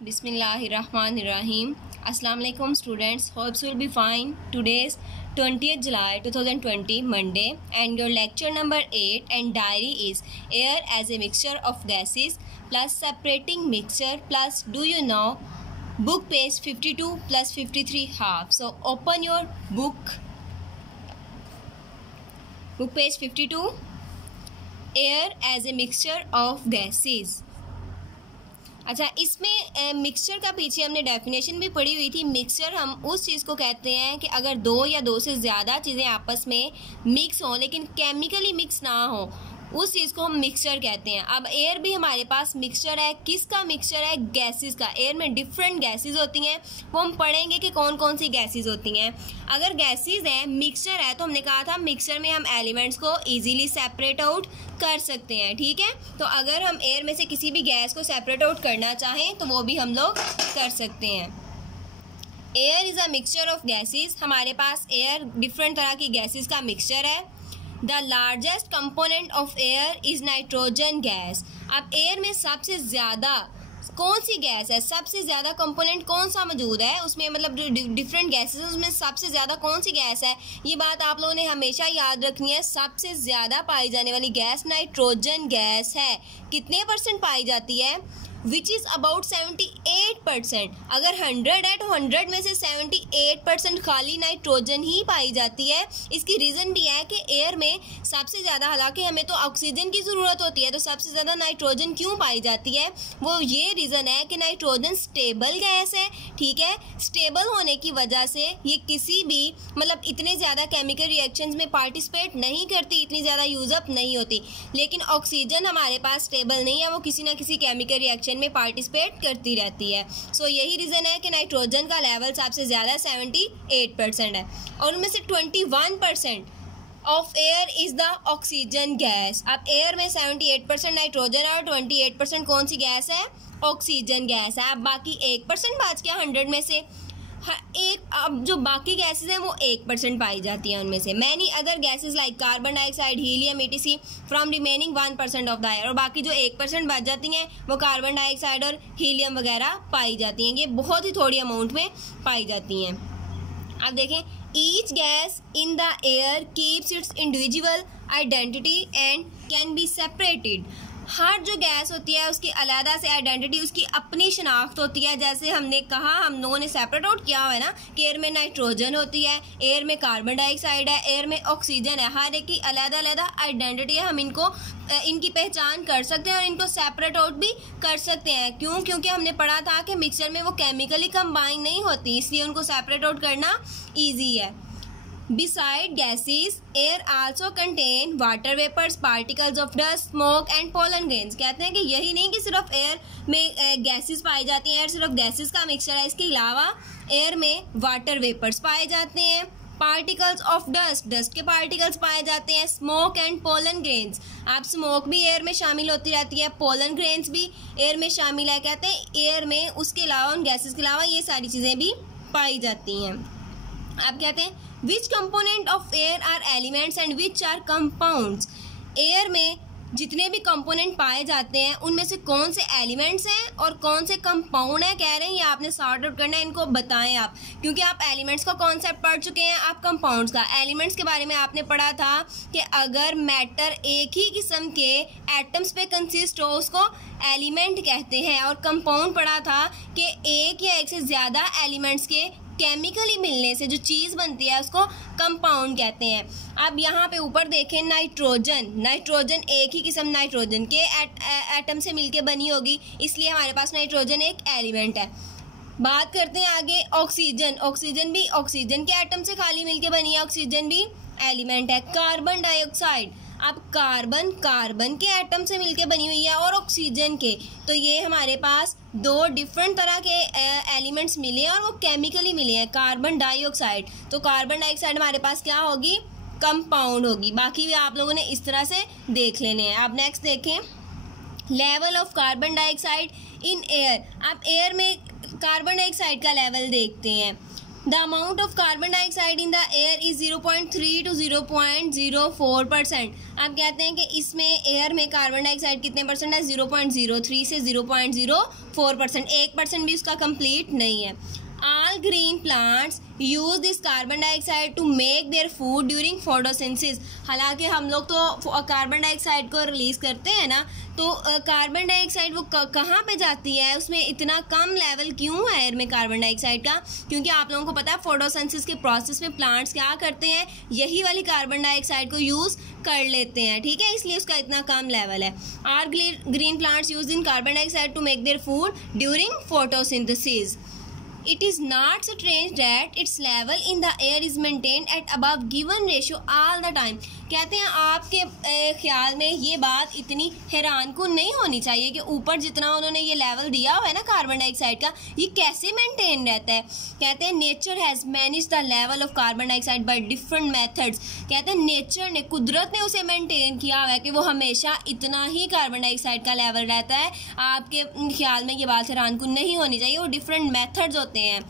Bismillahirrahmanirrahim. Assalamu alaikum students. Hopes you will be fine. Today's 20th July 2020 Monday and your lecture number 8 and diary is air as a mixture of gases plus separating mixture plus do you know book page 52 plus 53 half. So open your book page 52 air as a mixture of gases. अच्छा, इसमें mixture का पीछे हमने definition भी पढ़ी हुई थी। Mixture हम उस चीज़ को कहते हैं कि अगर दो या दो से ज़्यादा चीज़ें आपस में मिक्स हों लेकिन केमिकली मिक्स ना हो, उस चीज़ को हम मिक्सचर कहते हैं। अब एयर भी हमारे पास मिक्सचर है। किसका मिक्सचर है? गैसेस का। एयर में डिफरेंट गैसेस होती हैं, वो हम पढ़ेंगे कि कौन कौन सी गैसेस होती हैं। अगर गैसेस हैं, मिक्सचर है, तो हमने कहा था मिक्सचर में हम एलिमेंट्स को इजीली सेपरेट आउट कर सकते हैं। ठीक है, तो अगर हम एयर में से किसी भी गैस को सेपरेट आउट करना चाहें तो वो भी हम लोग कर सकते हैं। Air is a mixture of gases. हमारे पास एयर डिफरेंट तरह की गैसेस का मिक्सचर है। The largest component of air is nitrogen gas. अब एयर में सबसे ज़्यादा कौन सी गैस है? सबसे ज़्यादा कंपोनेंट कौन सा मौजूद है उसमें, मतलब जो डिफरेंट गैसेस हैं उसमें सबसे ज़्यादा कौन सी गैस है? ये बात आप लोगों ने हमेशा याद रखनी है। सबसे ज़्यादा पाई जाने वाली गैस नाइट्रोजन गैस है। कितने % पाई जाती है? Which is about 78%। अगर 100 है तो 100 में से 78% खाली नाइट्रोजन ही पाई जाती है। इसकी रीज़न भी है कि एयर में सबसे ज़्यादा, हालांकि हमें तो ऑक्सीजन की ज़रूरत होती है, तो सबसे ज़्यादा नाइट्रोजन क्यों पाई जाती है? वो ये रीज़न है कि नाइट्रोजन स्टेबल गैस है। ठीक है, स्टेबल होने की वजह से ये किसी भी मतलब इतने ज़्यादा केमिकल रिएक्शंस में पार्टिसिपेट नहीं करती, इतनी ज़्यादा यूज़अप नहीं होती। लेकिन ऑक्सीजन हमारे पास स्टेबल नहीं है, वो किसी ना किसी केमिकल रिएक्शन में पार्टिसिपेट करती रहती है। सो यही रीज़न है कि नाइट्रोजन का लेवल सबसे ज़्यादा 78% है और उनमें से 21% of air is the oxygen gas. अब एयर में 78% नाइट्रोजन और 28% कौन सी गैस है? ऑक्सीजन गैस है। अब बाकी 1% बच गया 100 में से। अब जो बाकी गैसेस हैं वो 1% पाई जाती हैं उनमें से। Many other gases like carbon dioxide, helium, ETC from remaining 1% of the air. और बाकी जो 1% बच जाती हैं वो कार्बन डाइऑक्साइड और हीलियम वगैरह पाई जाती हैं। ये बहुत ही थोड़ी अमाउंट में पाई जाती हैं। अब देखें, each gas in the air keeps its individual identity and can be separated. हर जो गैस होती है उसकी अलग से आइडेंटिटी, उसकी अपनी शनाख्त होती है। जैसे हमने कहा, हम लोगों ने सेपरेट आउट किया हुआ है ना कि एयर में नाइट्रोजन होती है, एयर में कार्बन डाइऑक्साइड है, एयर में ऑक्सीजन है। हर एक की अलग आइडेंटिटी है। हम इनकी पहचान कर सकते हैं और इनको सेपरेट आउट भी कर सकते हैं। क्यों? क्योंकि हमने पढ़ा था कि मिक्सचर में वो केमिकली कंबाइन नहीं होती, इसलिए उनको सेपरेट आउट करना ईजी है। Beside gases, air also contain water vapors, particles of dust, smoke and pollen grains। कहते हैं कि यही नहीं कि सिर्फ एयर में गैसेस पाई जाती हैं, एयर सिर्फ गैसेस का मिक्सचर है। इसके अलावा एयर में वाटर वेपर्स पाए जाते हैं, पार्टिकल्स ऑफ डस्ट, डस्ट के पार्टिकल्स पाए जाते हैं, स्मोक एंड पोलन ग्रेन्स। आप स्मोक भी एयर में शामिल होती रहती है, पोलन ग्रेन्स भी एयर में शामिल है। कहते हैं एयर में उसके अलावा, उन गैसेस के अलावा ये सारी चीज़ें भी पाई जाती हैं। आप कहते हैं which component of air are elements and which are compounds. Air में जितने भी कंपोनेंट पाए जाते हैं उनमें से कौन से एलिमेंट्स हैं और कौन से कंपाउंड हैं, कह रहे हैं ये आपने सॉर्ट आउट करना है। इनको बताएं आप, क्योंकि आप एलिमेंट्स का कॉन्सेप्ट पढ़ चुके हैं, आप कंपाउंड्स का। एलिमेंट्स के बारे में आपने पढ़ा था कि अगर मैटर एक ही किस्म के एटम्स पे कंसिस्ट हो उसको एलिमेंट कहते हैं। और कंपाउंड पढ़ा था कि एक या एक से ज़्यादा एलिमेंट्स के केमिकली मिलने से जो चीज़ बनती है उसको कंपाउंड कहते हैं। अब यहाँ पे ऊपर देखें, नाइट्रोजन एक ही किस्म नाइट्रोजन के एटम से मिलके बनी होगी, इसलिए हमारे पास नाइट्रोजन एक एलिमेंट है। बात करते हैं आगे ऑक्सीजन भी ऑक्सीजन के एटम से खाली मिलके बनी है, ऑक्सीजन भी एलिमेंट है। कार्बन डाइऑक्साइड, अब कार्बन के एटम से मिलके बनी हुई है और ऑक्सीजन के, तो ये हमारे पास दो डिफरेंट तरह के एलिमेंट्स मिले हैं और वो केमिकली मिले हैं। कार्बन डाइऑक्साइड, तो कार्बन डाइऑक्साइड हमारे पास क्या होगी? कंपाउंड होगी। बाकी भी आप लोगों ने इस तरह से देख लेने हैं। आप नेक्स्ट देखें, level of carbon dioxide in air. आप एयर में कार्बन डाइऑक्साइड का लेवल देखते हैं। The amount of carbon dioxide in the air is 0.3 to 0.04%। आप कहते हैं कि इसमें एयर में कार्बन डाइऑक्साइड कितने परसेंट है, 0.03 से 0.04%, 1% भी उसका कंप्लीट नहीं है। All green plants use this carbon dioxide to make their food during photosynthesis। हालांकि हम लोग तो कार्बन डाइऑक्साइड को रिलीज करते हैं ना, तो कार्बन डाइऑक्साइड वो कहाँ पे जाती है, उसमें इतना कम लेवल क्यों है एयर में कार्बन डाइऑक्साइड का? क्योंकि आप लोगों को पता है फोटोसिंथेसिस के प्रोसेस में प्लांट्स क्या करते हैं, यही वाली कार्बन डाइऑक्साइड को यूज़ कर लेते हैं, ठीक है, इसलिए उसका इतना कम लेवल है। Are green plants use in carbon dioxide to make their food during photosynthesis. It is not strange that its level in the air is maintained at above given ratio all the time। कहते हैं आपके ख्याल में ये बात इतनी हैरान कुन नहीं होनी चाहिए कि ऊपर जितना उन्होंने ये लेवल दिया हुआ है ना कार्बन डाइऑक्साइड का, ये कैसे मेंटेन रहता है। कहते हैं nature has manage the level of carbon dioxide by different methods. कहते हैं नेचर ने, कुदरत ने उसे मेंटेन किया हुआ है कि वो हमेशा इतना ही कार्बन डाइऑक्साइड का लेवल रहता है। आपके ख्याल में ये बात हैरान कुन नहीं होनी चाहिए। वो डिफरेंट मेथड्स होते हैं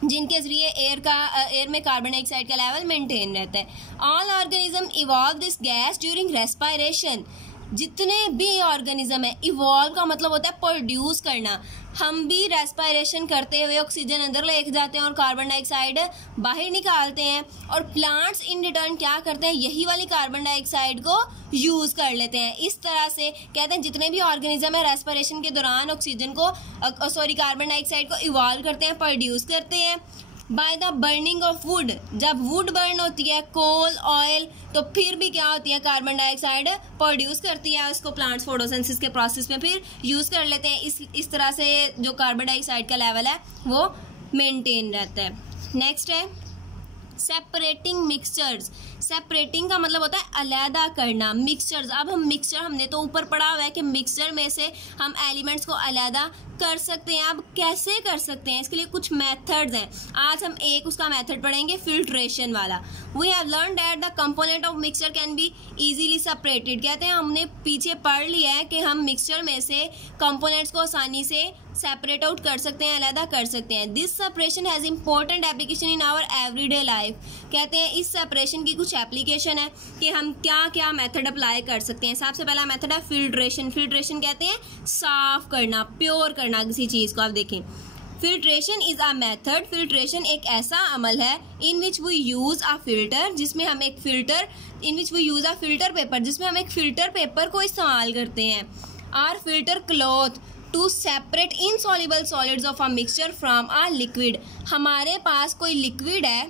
जिनके ज़रिए एयर में कार्बन डाइऑक्साइड का लेवल मेंटेन रहता है। All organism evolve this gas during respiration. जितने भी ऑर्गेनिज्म है, इवॉल्व का मतलब होता है प्रोड्यूस करना। हम भी रेस्पायरेशन करते हुए ऑक्सीजन अंदर लेके जाते हैं और कार्बन डाइऑक्साइड बाहर निकालते हैं, और प्लांट्स इन रिटर्न क्या करते हैं, यही वाली कार्बन डाइऑक्साइड को यूज़ कर लेते हैं। इस तरह से कहते हैं जितने भी ऑर्गेनिज्म है रेस्पिरेशन के दौरान ऑक्सीजन को कार्बन डाइऑक्साइड को इवॉल्व करते हैं, प्रोड्यूस करते हैं। By the burning of would, जब वुड बर्न होती है, कोल, ऑयल, तो फिर भी क्या होती है, कार्बन डाइऑक्साइड प्रोड्यूस करती है, उसको प्लांट्स फोटोसिंथेसिस के प्रोसेस में फिर यूज़ कर लेते हैं। इस तरह से जो कार्बन डाइऑक्साइड का लेवल है वो मेंटेन रहता है। नेक्स्ट है सेपरेटिंग मिक्सचर्स। सेपरेटिंग का मतलब होता है अलहदा करना। मिक्सचर्स, अब हम मिक्सचर, हमने तो ऊपर पढ़ा हुआ है कि मिक्सचर में से हम एलिमेंट्स को अलहदा कर सकते हैं। अब कैसे कर सकते हैं, इसके लिए कुछ मेथड्स हैं। आज हम एक उसका मेथड पढ़ेंगे, फिल्ट्रेशन वाला। We have learn that the component of mixture can be easily separated. कहते हैं हमने पीछे पढ़ लिया है कि हम मिक्सचर में से कंपोनेंट्स को आसानी से सेपरेट आउट कर सकते हैं, अलहदा कर सकते हैं। This separation has important application in our everyday life. कहते हैं इस सेपरेशन की कुछ एप्लीकेशन है कि हम क्या क्या मेथड अप्लाई कर सकते हैं। सबसे पहला मेथड है फिल्ट्रेशन। फिल्ट्रेशन कहते हैं साफ करना, प्योर करना किसी चीज़ को। आप देखें, filtration is a method. Filtration एक ऐसा अमल है in which we use a filter, जिसमें हम एक filter, in which we use a filter paper, जिसमें हम एक फिल्टर पेपर को इस्तेमाल करते हैं। Or filter cloth to separate insoluble solids of a mixture from a liquid. हमारे पास कोई लिक्विड है,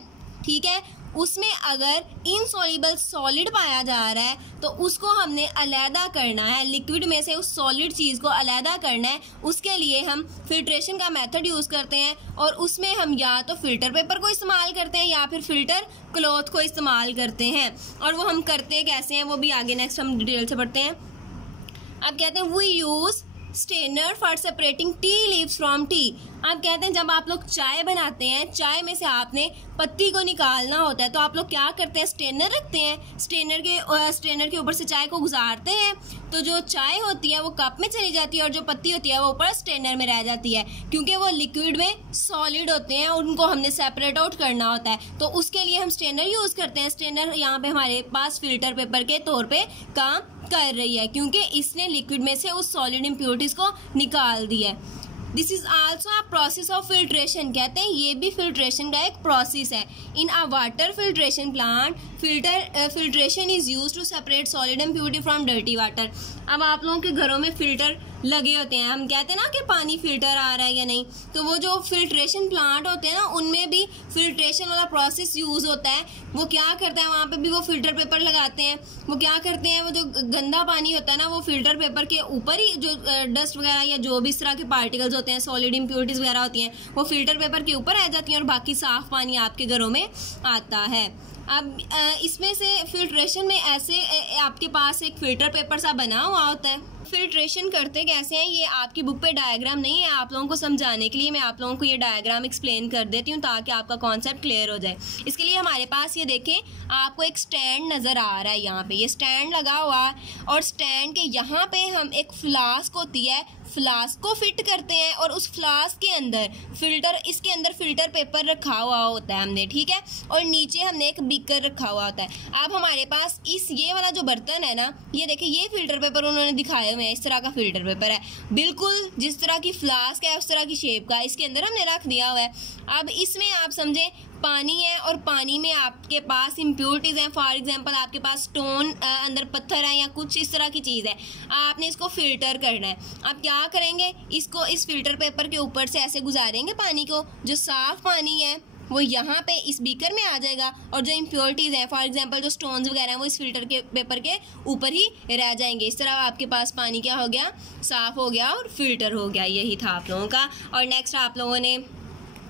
ठीक है, उसमें अगर इनसॉल्युबल सॉलिड पाया जा रहा है तो उसको हमने अलहदा करना है, लिक्विड में से उस सॉलिड चीज़ को अलहदा करना है। उसके लिए हम फिल्ट्रेशन का मेथड यूज़ करते हैं, और उसमें हम या तो फिल्टर पेपर को इस्तेमाल करते हैं या फिर फिल्टर क्लॉथ को इस्तेमाल करते हैं। और वो हम करते कैसे हैं वो भी आगे नेक्स्ट हम डिटेल से पढ़ते हैं। अब कहते हैं we use strainer for separating tea leaves from tea. आप कहते हैं जब आप लोग चाय बनाते हैं, चाय में से आपने पत्ती को निकालना होता है, तो आप लोग क्या करते हैं, स्टेनर रखते हैं, स्टेनर के ऊपर से चाय को गुजारते हैं, तो जो चाय होती है वो कप में चली जाती है और जो पत्ती होती है वो ऊपर स्टेनर में रह जाती है, क्योंकि वो लिक्विड में सॉलिड होते हैं, उनको हमने सेपरेट आउट करना होता है। तो उसके लिए हम स्टेनर यूज़ करते हैं। स्टेनर यहाँ पे हमारे पास फिल्टर पेपर के तौर पे काम कर रही है, क्योंकि इसने लिक्विड में से उस सॉलिड इम्प्योरिटीज़ को निकाल दिया है। This is also a process of filtration. कहते हैं ये भी फिल्ट्रेशन का एक प्रोसेस है। In a water filtration plant filtration is use to separate solid impurity from dirty water. अब आप लोगों के घरों में फिल्टर लगे होते हैं, हम कहते हैं ना कि पानी फिल्टर आ रहा है या नहीं, तो वो जो फिल्ट्रेशन प्लांट होते हैं ना, उनमें भी फिल्ट्रेशन वाला प्रोसेस यूज़ होता है। वो क्या करता है, वहाँ पे भी वो फिल्टर पेपर लगाते हैं। वो क्या करते हैं, वो जो गंदा पानी होता है ना, वो फिल्टर पेपर के ऊपर ही जो डस्ट वगैरह या जो भी इस तरह के पार्टिकल्स होते हैं, सॉलिड इम्प्योरिटीज़ वगैरह होती हैं, वो फिल्टर पेपर के ऊपर आ जाती हैं और बाकी साफ़ पानी आपके घरों में आता है। अब इसमें से फिल्ट्रेशन में ऐसे आपके पास एक फ़िल्टर पेपर सा बना हुआ होता है। फिल्ट्रेशन करते कैसे हैं, ये आपकी बुक पे डायग्राम नहीं है, आप लोगों को समझाने के लिए मैं आप लोगों को ये डायग्राम एक्सप्लेन कर देती हूँ ताकि आपका कॉन्सेप्ट क्लियर हो जाए। इसके लिए हमारे पास ये देखें, आपको एक स्टैंड नज़र आ रहा है, यहाँ पे ये स्टैंड लगा हुआ है, और स्टैंड के यहाँ पे हम एक फ्लास्क होती है, फ्लास्क को फिट करते हैं और उस फ्लास्क के अंदर इसके अंदर फिल्टर पेपर रखा हुआ होता है हमने, ठीक है, और नीचे हमने एक बीकर रखा हुआ होता है। अब हमारे पास ये वाला जो बर्तन है ना, ये देखिए ये फिल्टर पेपर उन्होंने दिखाए हुए हैं, इस तरह का फिल्टर पेपर है, बिल्कुल जिस तरह की फ्लास्क है उस तरह की शेप का इसके अंदर हमने रख दिया हुआ है। अब इसमें आप समझे पानी है और पानी में आपके पास इम्प्योरिटीज़ हैं, फॉर एग्जांपल आपके पास स्टोन अंदर पत्थर है या कुछ इस तरह की चीज़ है, आपने इसको फिल्टर करना है। आप क्या करेंगे, इसको इस फिल्टर पेपर के ऊपर से ऐसे गुजारेंगे पानी को, जो साफ़ पानी है वो यहाँ पे इस बीकर में आ जाएगा और जो इम्प्योरिटीज़ हैं फॉर एग्जांपल जो स्टोन्स वगैरह हैं वो इस फिल्टर के पेपर के ऊपर ही रह जाएंगे। इस तरह आपके पास पानी क्या हो गया, साफ़ हो गया और फिल्टर हो गया। यही था आप लोगों का। और नेक्स्ट आप लोगों ने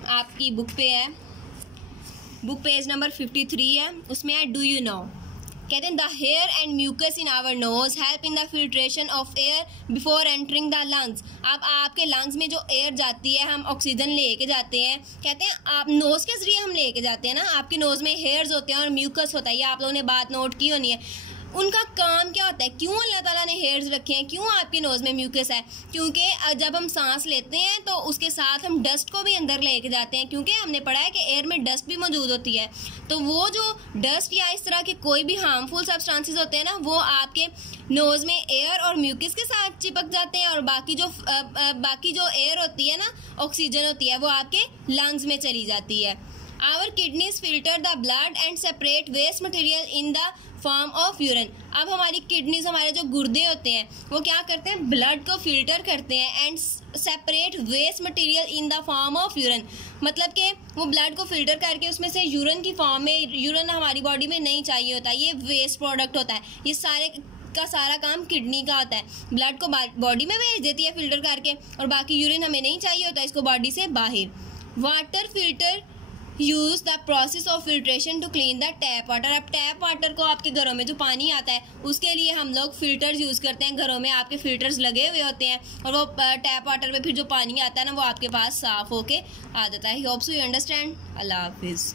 आपकी बुक पे है, बुक पेज नंबर 53 है, उसमें है डू यू नो, कहते हैं the hair and mucus in our nose help in the filtration of air before entering the lungs. अब आपके लंग्स में जो एयर जाती है, हम ऑक्सीजन लेके जाते हैं, कहते हैं आप नोज़ के जरिए हम लेके जाते हैं ना, आपके नोज़ में हेयर्स होते हैं और म्यूकस होता है, ये आप लोगों ने बात नोट की होनी है। उनका काम क्या होता है, क्यों अल्लाह ताला ने हेयर्स रखे हैं, क्यों आपके नोज़ में म्यूकस है, क्योंकि जब हम सांस लेते हैं तो उसके साथ हम डस्ट को भी अंदर लेके जाते हैं, क्योंकि हमने पढ़ा है कि एयर में डस्ट भी मौजूद होती है। तो वो जो डस्ट या इस तरह के कोई भी हार्मफुल सब्सटेंसेस होते हैं ना, वो आपके नोज़ में एयर और म्यूकस के साथ चिपक जाते हैं और बाकी जो एयर होती है ना, ऑक्सीजन होती है, वो आपके लंग्स में चली जाती है। Our kidneys filter the blood and separate waste material in the form of urine. अब हमारी किडनीज, हमारे जो गुर्दे होते हैं, वो क्या करते हैं, ब्लड को फिल्टर करते हैं and separate waste material in the form of urine, मतलब कि वो ब्लड को फिल्टर करके उसमें से यूरिन की फॉर्म में, यूरिन हमारी बॉडी में नहीं चाहिए होता, ये वेस्ट प्रोडक्ट होता है, ये का सारा काम किडनी का होता है, ब्लड को बॉडी में भेज देती है फिल्टर करके और बाकी यूरिन हमें नहीं चाहिए होता इसको बॉडी से बाहर। Water filter use the process of filtration to clean the tap water. अब टैप वाटर को आपके घरों में जो पानी आता है उसके लिए हम लोग फ़िल्टर्स यूज़ करते हैं, घरों में आपके फ़िल्टर्स लगे हुए होते हैं और वो टैप वाटर में फिर जो पानी आता है ना वो आपके पास साफ़ होके आ जाता है। Hope so you understand. अल्लाह हाफिज़।